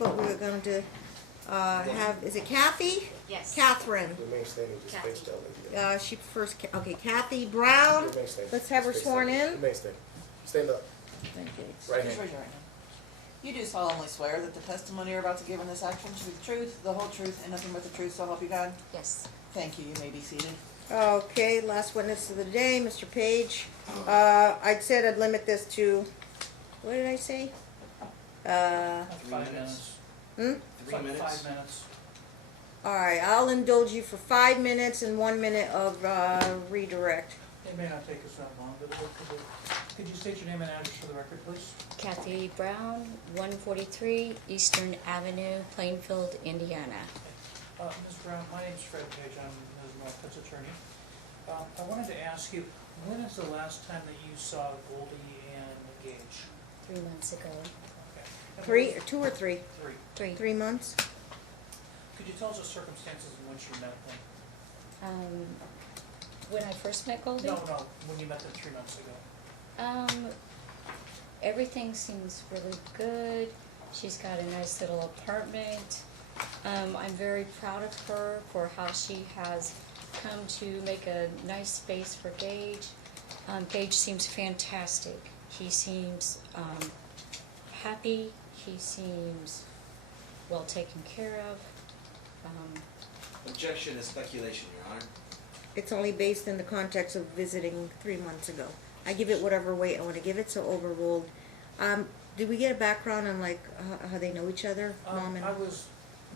but we're going to have, is it Kathy? Yes. Catherine. You may stay just Kathy. face down. She prefers, okay, Kathy Brown. You may stay. Let's have her Just face sworn down. in. You may stay. Stand up. Thank you. Right Just hand. raise your right hand. You do solemnly swear that the testimony you're about to give in this action should be the truth, the whole truth, and nothing but the truth, so help you God? Yes. Thank you. You may be seated. Okay, last witness of the day, Mr. Page. I'd said I'd limit this to, what did I say? 5 minutes. 3 Like minutes. 5 minutes. All right, I'll indulge you for 5 minutes and 1 minute of redirect. It may not take us that long, but could you state your name and address for the record, please? Kathy Brown, 143 Eastern Avenue, Plainfield, Indiana. Ms. Brown, my name's Fred Page. I'm Ms. Norcutt's attorney. I wanted to ask you, when is the last time that you saw Goldie and Gage? 3 months ago. Okay. 2 or 3? 3. 3 months? Could you tell us the circumstances in which you met them? When I first met Goldie, No, when you met them 3 months ago. everything seems really good. She's got a nice little apartment. I'm very proud of her for how she has come to make a nice space for Gage. Gage seems fantastic. He seems happy. He seems well taken care of. Objection is speculation, Your Honor. It's only based in the context of visiting 3 months ago. I give it whatever weight I want to give it, so overruled. Did we get a background on like how they know each other, Mom and? I was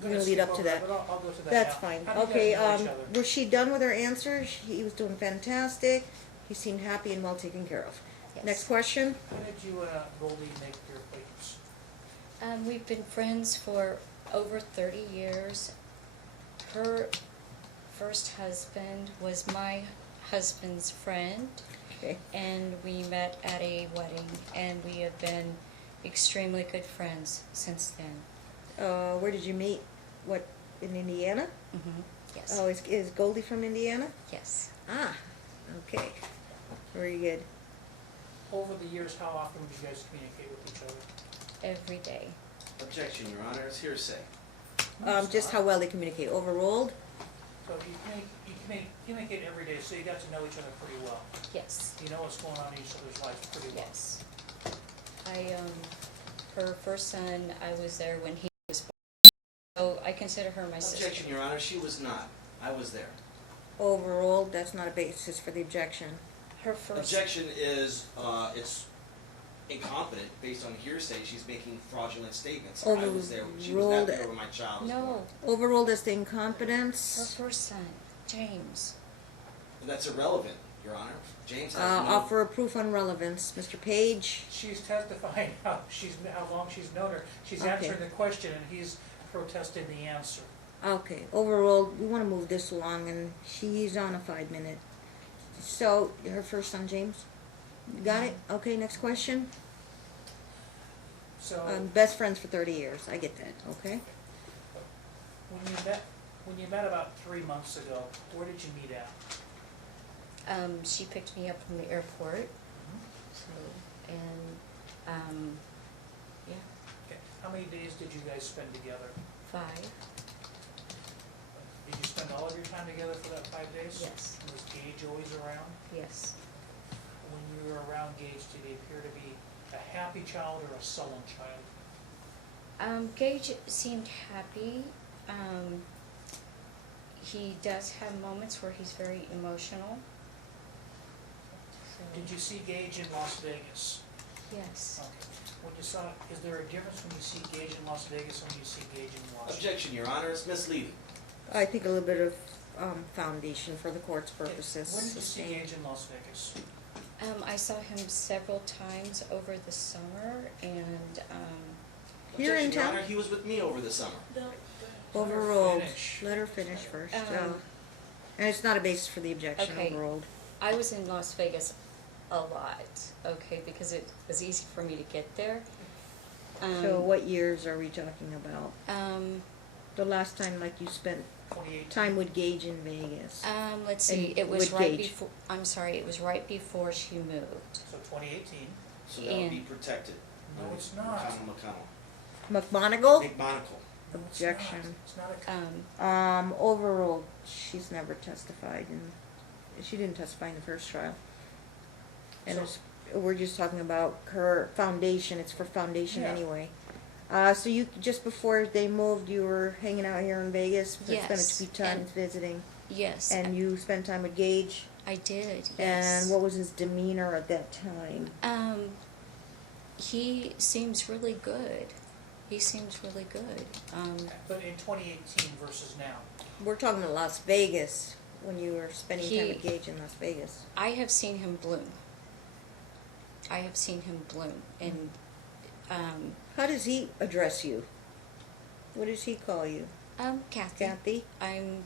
We're gonna gonna lead skip up to over that. but I'll go to that That's now. fine. How do you guys Okay, know each other? was she done with her answer? He was doing fantastic. He seemed happy and well taken care of. Yes. Next question. How did you and Goldie make your acquaintance? We've been friends for over 30 years. Her first husband was my husband's friend, Okay. and we met at a wedding, and we have been extremely good friends since then. Where did you meet? What, in Indiana? Yes. Oh, is Goldie from Indiana? Yes. Ah, okay. Very good. Over the years, how often did you guys communicate with each other? Every day. Objection, Your Honor, it's hearsay. Just how well they communicate. Overruled? So you communicate every day, so you got to know each other pretty well. Yes. You know what's going on in each other's lives pretty well. Yes. Her first son, I was there when he was born, so I consider her my sister. Objection, Your Honor, she was not. I was there. Overruled. That's not a basis for the objection. Her first. Objection is, it's incompetent based on hearsay. She's making fraudulent statements. I was there. She was not Overruled. there when my child was born. No, Overruled as the her incompetence. first son, James. That's irrelevant, Your Honor. James has no... Offer a proof on relevance. Mr. Page. She's testifying how long she's known her. She's Okay. answering the question, and he's protesting the answer. Okay, overruled. We want to move this along, and she's on a 5 minute. So, her first son, James? You got it? Okay, next question. So Best friends for 30 years. I get that, okay? when you met about 3 months ago, where did you meet at? She picked me up from the airport, so, and, yeah, Okay. How many days did you guys spend together? 5, Did you spend all of your time together for that 5 days? yes, And was Gage always around? yes. When you were around Gage, did he appear to be a happy child or a sullen child? Gage seemed happy. He does have moments where he's very emotional. So, Did you see Gage in Las Vegas? yes. Okay. When you saw, is there a difference when you see Gage in Las Vegas and when you see Gage in Washington? Objection, Your Honor, it's misleading. I think a little bit of foundation for the court's purposes. When did you see sustained. Gage in Las Vegas? I saw him several times over the summer, and, Here in Objection, Your town? Honor, he was with me over the summer. Overruled. Finish. Let her finish first. Um, And it's not a basis for the objection. Okay. Overruled. I was in Las Vegas a lot, okay, because it was easy for me to get there. So what years are we talking about? The last time, like, you spent 2018. time with Gage in Vegas? Let's see, And it was with right Gage. before, I'm sorry, it was right before she moved. So 2018. So that would be And- protected. No, under it's not. McConnell. McMonigal? McMonagle. No, it's not. Objection. It's not a, Overruled. She's never testified, and she didn't testify in the first trial. And So- it's, we're just talking about her foundation. It's for foundation Yeah. anyway. So you just before they moved, you were hanging out here in Vegas. Spent Yes, a few times and- visiting, Yes, and you spent time with Gage. I did, yes. And what was his demeanor at that time? He seems really good. He seems really good. but in 2018 versus now. We're talking about Las Vegas when you were spending time He- with Gage in Las Vegas. I have seen him bloom. I have seen him bloom, and How does he address you? What does he call you? Kathy. Kathy? I'm,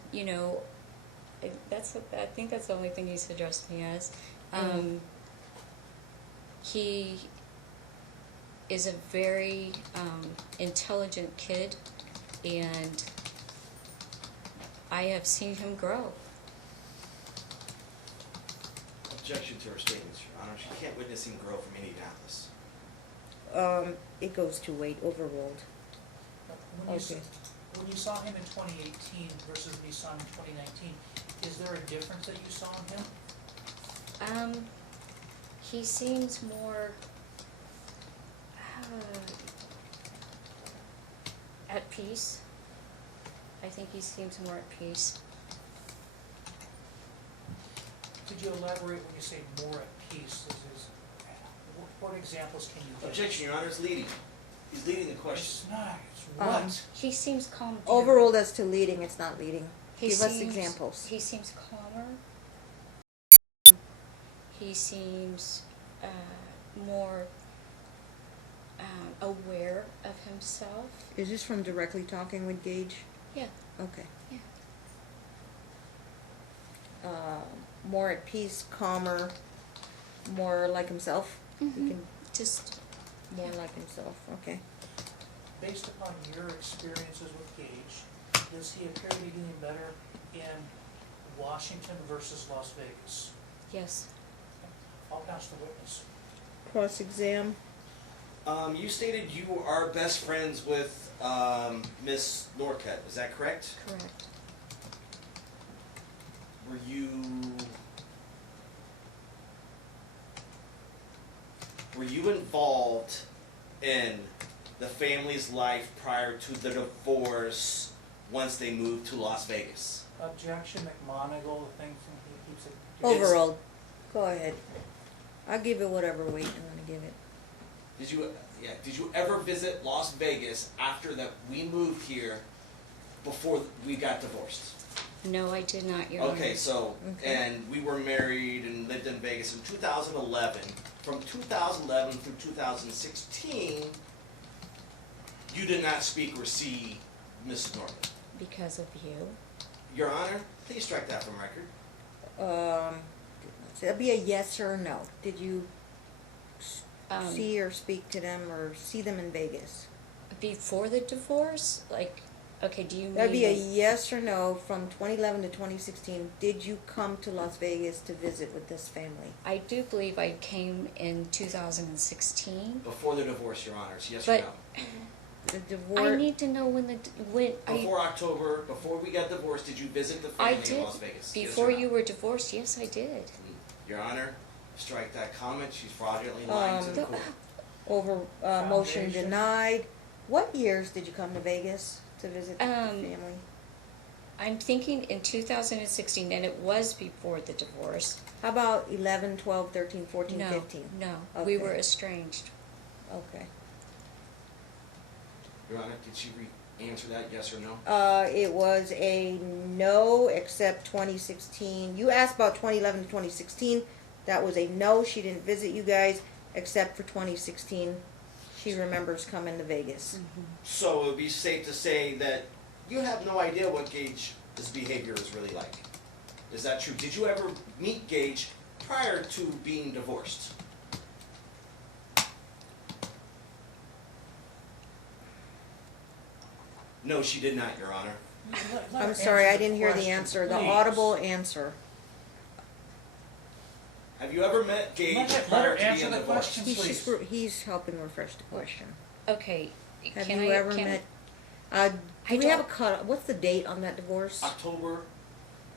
I think that's the only thing he's addressed me as. He is a very intelligent kid, and I have seen him grow. Objection to her statements, Your Honor. She can't witness him grow from Indianapolis. It goes to weight, overruled. When you, Okay. when you saw him in 2018 versus when you saw him in 2019, is there a difference that you saw in him? He seems more at peace. I think he seems more at peace. Could you elaborate when you say more at peace? What examples can you give? Objection, Your Honor, is leading. He's leading the question. It's not, it's what? He seems calm. Overruled as to leading, it's not leading. He Give us seems- examples. He seems calmer. He seems more aware of himself. Is this from directly talking with Gage? Yeah, Okay. yeah. More at peace, calmer, more like himself? He Mhm. can, Just more like himself, okay. Based upon your experiences with Gage, does he appear to be doing better in Washington versus Las Vegas? yes. I'll pass the witness. Cross-exam? You stated you are best friends with Miss Norcutt. Is that correct? Correct. Were you involved in the family's life prior to the divorce once they moved to Las Vegas? Objection, McMonigal, the thing from, he keeps it. Overruled. Go ahead. I'll give it whatever weight I want to give it. Did you ever visit Las Vegas after that we moved here before we got divorced? No, I did not, Your Honor. Okay, so, Okay. and we were married and lived in Vegas in 2011. From 2011 through 2016, you did not speak or see Mrs. Norman. Because of you. Your Honor, please strike that from record. It'll be a yes or a no. Did you Um, see or speak to them or see them in Vegas? Before the divorce? Like, okay, do you mean... That'd be a yes or no from 2011 to 2016. Did you come to Las Vegas to visit with this family? I do believe I came in 2016. Before the divorce, Your Honors, yes But- or no? The I divorce. need to know when Before October, before we got divorced, did you visit the I family in did. Las Vegas? Yes or Before no? you were divorced, yes, I did. Your Honor, strike that comment. She's fraudulently lying to the court. Over motion Foundation. denied. What years did you come to Vegas to visit the family? I'm thinking in 2016, and it was before the divorce. How about 11, 12, 13, 14, No, 15? no, Okay. we were estranged. Okay. Your Honor, did she answer that, yes or no? It was a no, except 2016. You asked about 2011 to 2016. That was a no. She didn't visit you guys, except for 2016. She remembers coming to Vegas. So it would be safe to say that you have no idea what Gage's behavior is really like. Is that true? Did you ever meet Gage prior to being divorced? No, she did not, Your Honor. Let I'm her sorry, answer I the didn't hear the question, answer. The please. audible answer. Have you ever met Gage Let her prior to answer being the divorced? question. He's Please. he's helping refresh the question. Okay, Have Can you I- ever can- met, I do we have a don't- cut, what's the date on that divorce? October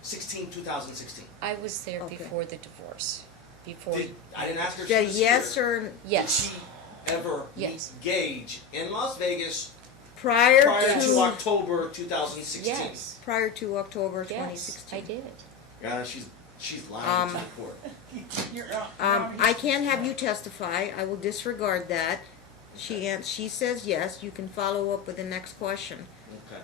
16, 2016. I was there Okay. before the divorce, before. I didn't ask her if Yeah, she was yes here. or Yes. Did she ever Yes. meet Gage in Las Vegas prior prior to to, October 2016? Yes. prior to October twenty Yes, sixteen? I did. Yeah, she's lying to the court. I can't have you testify, I will disregard that. She says yes, you can follow up with the next question. Okay.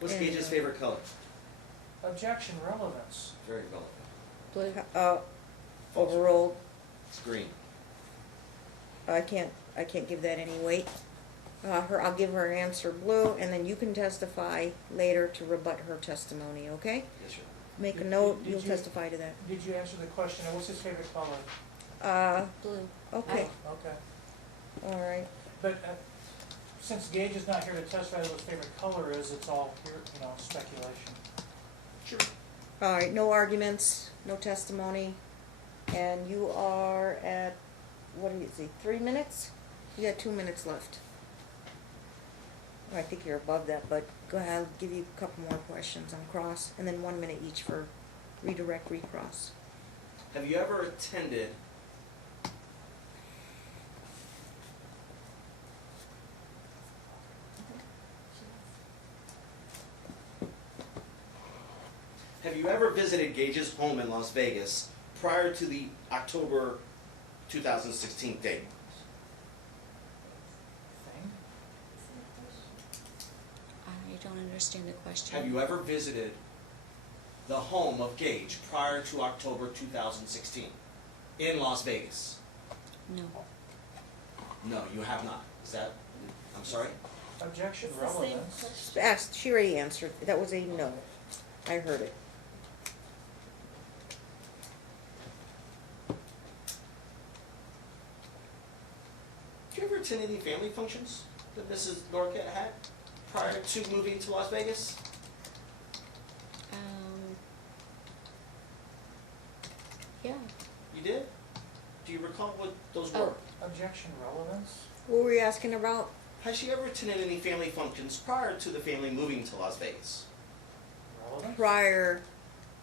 What's And, Gage's favorite color? Objection, relevance. Very relevant. Blue. Overruled, It's green. I can't give that any weight. I'll give her answer blue, and then you can testify later to rebut her testimony, okay? Yes, sir. Make a Did- note, did you'll you- testify to that. Did you answer the question, what's his favorite color? Blue. Okay, Okay. all right. But since Gage is not here to testify what his favorite color is, it's all here, speculation. Sure. All right, no arguments, no testimony, and you are at, what do you see, 3 minutes? You got 2 minutes left. I think you're above that, but go ahead, I'll give you a couple more questions on cross, and then 1 minute each for redirect, recross. Have you ever attended Have you ever visited Gage's home in Las Vegas prior to the October 2016 date? Thing? I don't understand the question. Have you ever visited the home of Gage prior to October 2016 in Las Vegas? No. No, you have not. Is that, I'm sorry? Objection, It's the same relevance. question. Asked, she already answered, that was a no. I heard it. Did you ever attend any family functions that Mrs. Norcutt had prior to moving to Las Vegas? Yeah. You did? Do you recall what those were? Oh. Objection, relevance. What were you asking about? Has she ever attended any family functions prior to the family moving to Las Vegas? Relevance? Prior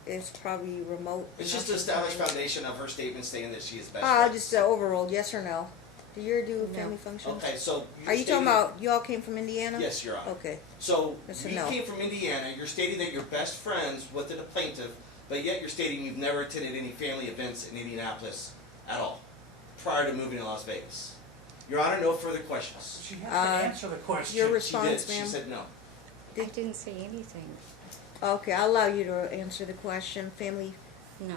is probably remote. It's just to establish foundation of her statement stating that she is best Ah, friends. just overruled, yes or no? Do you do No. family functions? Okay, so Are you talking stating- about, you all came from Indiana? Yes, Your Honor. Okay, So That's a you no. came from Indiana, you're stating that you're best friends with the plaintiff, but yet you're stating you've never attended any family events in Indianapolis at all, prior to moving to Las Vegas. Your Honor, no further questions. She has to answer the question. your She did, response, she ma'am? said no. I didn't say anything. Okay, I'll allow you to answer the question. Family, No.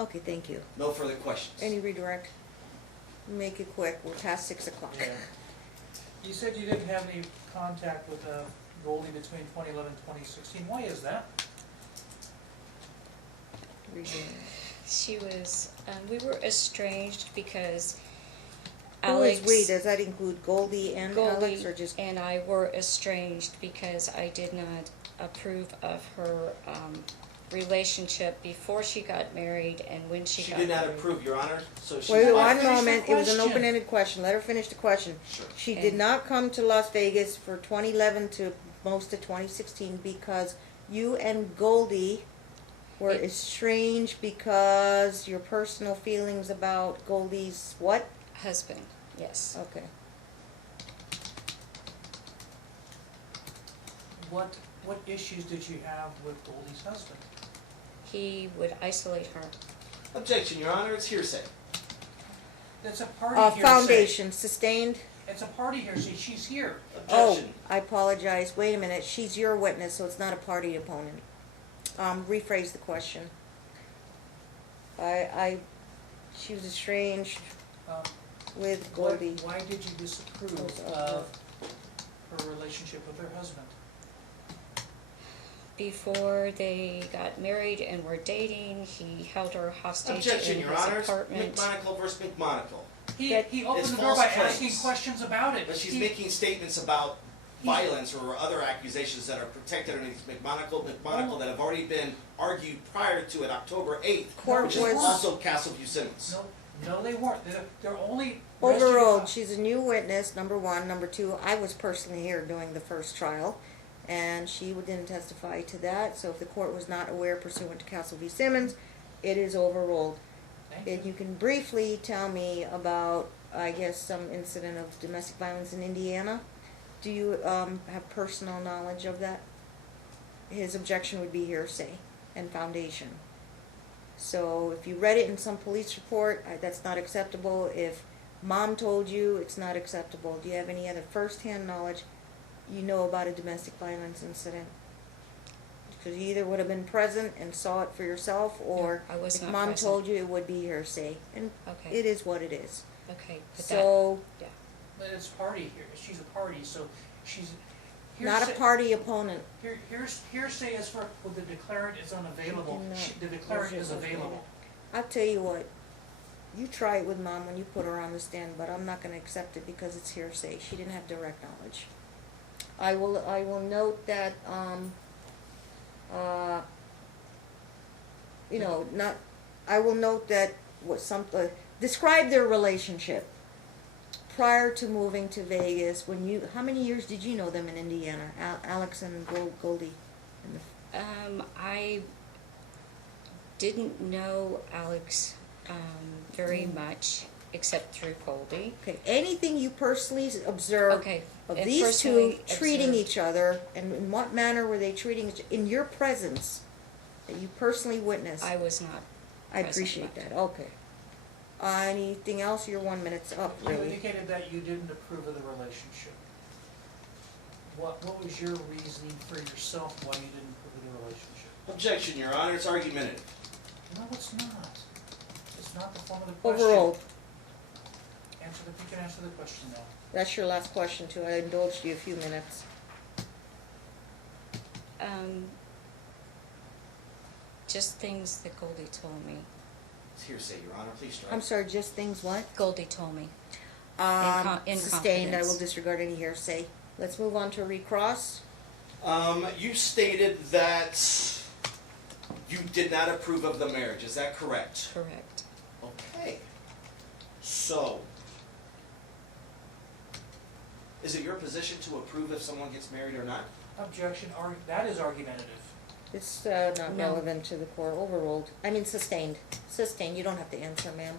okay, thank you. No further questions. Any redirect? Make it quick, we're past 6 o'clock. Yeah. You said you didn't have any contact with Goldie between 2011 and 2016. Why is that? Redirect. She was, we were estranged because Who Alex. is we? Does that include Goldie and Alex, Goldie or just? and I were estranged because I did not approve of her relationship before she got married and when she She got did married. not approve, Your Honor, so she. Wait, Let her one finish the moment, it was an question. open-ended question, let her finish the question. Sure. She Okay. did not come to Las Vegas for 2011 to most of 2016 because you and Goldie were It- estranged because your personal feelings about Goldie's what? Husband, yes. Okay. What issues did you have with Goldie's husband? He would isolate her. Objection, Your Honor, it's hearsay. It's a party hearsay. Foundation, sustained? It's a party hearsay. She's here. Oh, Objection. I apologize, wait a minute, she's your witness, so it's not a party opponent. Rephrase the question. She was estranged Um, with what- Goldie. Why did you disapprove Was, of her relationship with her husband? Before they got married and were dating, he held her hostage Objection, in Your his Honor, apartment. McMonagle versus McMonagle. He That- opened It's the door by false claims. asking questions about it. But she's He- making statements about violence or other accusations that are protected underneath McMonagle that have already been argued prior to it, October 8th, Court which is was- also Castleview Simmons. No, No, they weren't. They're only. Overruled, registered- she's a new witness, number one. Number two, I was personally here during the first trial, and she didn't testify to that, so if the court was not aware pursuant to Castle v. Simmons, it is overruled. Thank If you. you can briefly tell me about, I guess, some incident of domestic violence in Indiana, do you, have personal knowledge of that? His objection would be hearsay and foundation. So if you read it in some police report, that's not acceptable. If mom told you, it's not acceptable. Do you have any other first-hand knowledge you know about a domestic violence incident? Because you either would have been present and saw it for yourself, or I was if not mom present. told you, it would be hearsay. And Okay. it is what it is. Okay, but that, So, yeah, But it's party here. She's a party, so she's. not a hearsay- party opponent. Hearsay is for when the declarant is unavailable. She cannot- The declarant is available. I'll tell you what, you try it with mom when you put her on the stand, but I'm not gonna accept it because it's hearsay. She didn't have direct knowledge. I will note that, you know, not, I will note that describe their relationship prior to moving to Vegas. How many years did you know them in Indiana, Alex and Goldie? And the- I didn't know Alex, very much, except through Goldie. Okay, anything you personally observed Okay. of and these two personally treating observed- each other, and in what manner were they treating in your presence that you personally witnessed? I was not I present, appreciate but- that, okay. Anything else? Your 1 minute's up, You really. indicated that you didn't approve of the relationship. What was your reasoning for yourself why you didn't approve of the relationship? Objection, Your Honor, it's argumentative. No, it's not. It's not the form of the question. Overruled. You can answer the question now. That's your last question too. I indulged you a few minutes. Just things that Goldie told me. It's hearsay, Your Honor, please strike. I'm sorry, just things what? Goldie told me. in Sustained, I will confidence. disregard any hearsay. Let's move on to recross. You stated that you did not approve of the marriage, is that correct? Correct. Okay. So, is it your position to approve if someone gets married or not? Objection, that is argumentative. It's not No. relevant to the court. Overruled. I mean sustained. Sustained. You don't have to answer, ma'am.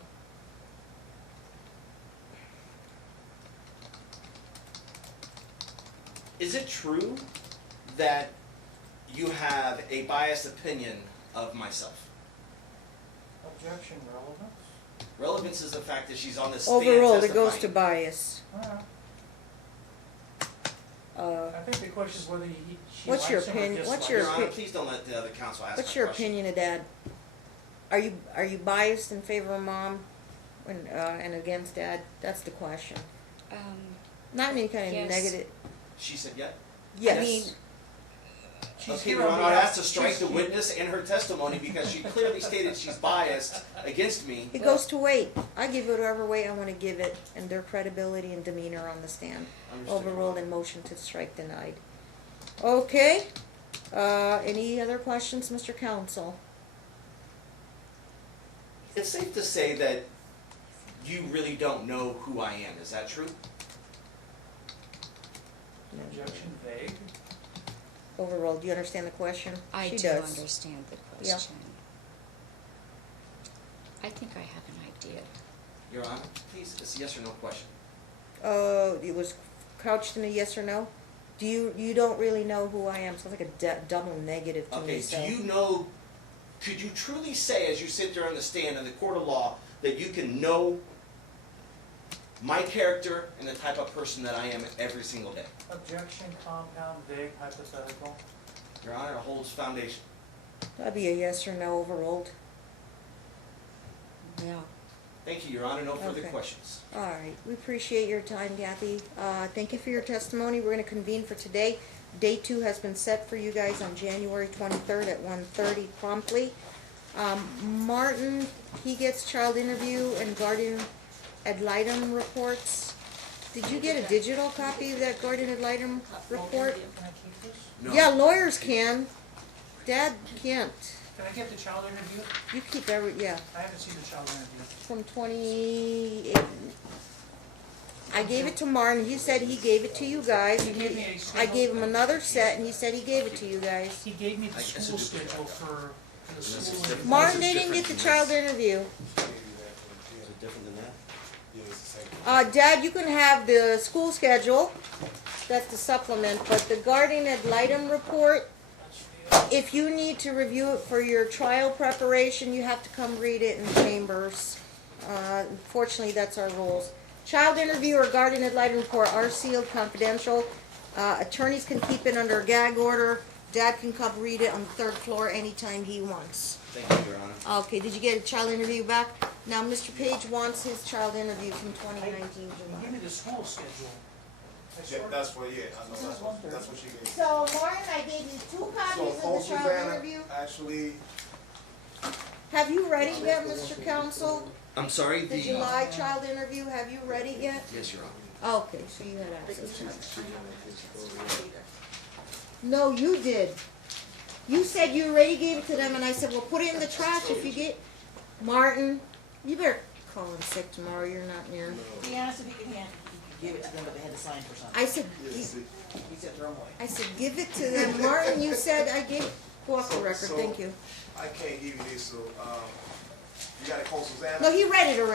Is it true that you have a biased opinion of myself? Objection, relevance? Relevance is the fact that she's on the stand Overruled. It goes to testifying. bias. I think the question is whether she What's your likes him or opinion- what's dislikes your Your him. Honor, please don't let the other counsel ask What's my your question. opinion of Dad? Are you biased in favor of Mom and against Dad? That's the question. Not any kind of Yes. negative. She said yes? Yes. I mean, She's Okay, here Your on Honor, I'd behalf- ask to strike she's the here- witness and her testimony because she clearly stated she's biased against me. It goes to weight. I give it whatever weight I want to give it, and their credibility and demeanor on the stand. Understood, Your Overruled Honor. and motion to strike denied. Okay. Any other questions, Mr. Counsel? It's safe to say that you really don't know who I am, is that true? Objection, vague. Overruled. Do you understand the question? I She do does. understand the Yeah. question. I think I have an idea. Your Honor, please, it's a yes or no question. It was couched in a yes or no? You don't really know who I am? Sounds like a double negative to me, Okay, so. do you know, could you truly say as you sit there on the stand in the court of law that you can know my character and the type of person that I am every single day? Objection, compound, vague, hypothetical. Your Honor, it holds foundation. That'd be a yes or no. Overruled. Yeah. Thank you, Your Honor, no further Okay. questions. All right, we appreciate your time, Kathy. Thank you for your testimony. We're gonna convene for today. Day 2 has been set for you guys on January 23rd at 1:30 promptly. Martin, he gets child interview and guardian ad litem reports. Did you get a digital copy of that guardian ad litem report? Can I keep this? No. Yeah, lawyers can. Dad can't. Can I get the child interview? You keep yeah, I haven't seen the child interview. from 28. I gave it to Martin, he said he gave it to you guys, He and gave me a I schedule. gave him another set, and he said he gave it to you guys. He gave me the I guess school it's a schedule for the This is school. different. Martin, This they is didn't get the different child than interview. Is it different than that? Dad, you can have the school schedule, that's the supplement, but the guardian ad litem report, if you need to review it for your trial preparation, you have to come read it in chambers. Unfortunately, that's our rules. Child interview or guardian ad litem report are sealed confidential. Attorneys can keep it under a gag order. Dad can come read it on the third floor anytime he wants. Thank you, Your Honor. Okay, did you get a child interview back? Now, Mr. Page wants his child interview from 2019 Give July. me the school schedule. I Yeah, swear- that's what, I know, that's what she gave. So, Martin, I gave you 2 So, copies of oh, the child Susanna, interview. actually, Have you read it yet, Mr. Counsel? I'm sorry, The the, July child interview, have you read it yet? yes, Your Honor. Okay, so you had access to it. No, you did. You said you already gave it to them, and I said, well, put it in the trash if you get, Martin, you better call in sick tomorrow, you're not near. Be honest, if he could give it to them, but they had to sign for something. I said, He said throw them away. I said, give it to them. Martin, you said I gave, go off the record, thank you. I can't give you this, so, you gotta call Susanna. No, he read it already.